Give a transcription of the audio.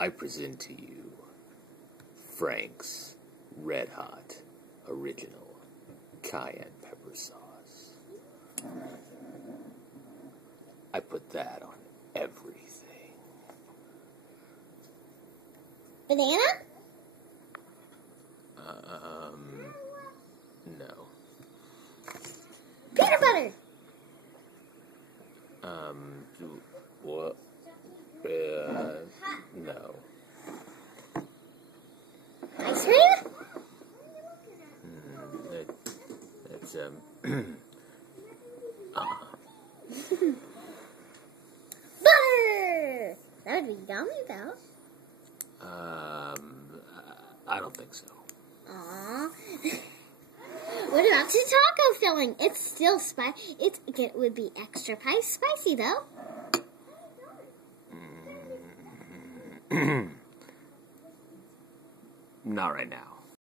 I present to you Frank's Red Hot Original Cayenne Pepper Sauce. I put that on everything. Banana? No. Peanut butter? What? No. Ice cream? That's, Butter! That would be yummy, though. I don't think so. Aww. What about the taco filling? It's still spicy. It would be extra spicy, though. Not right now.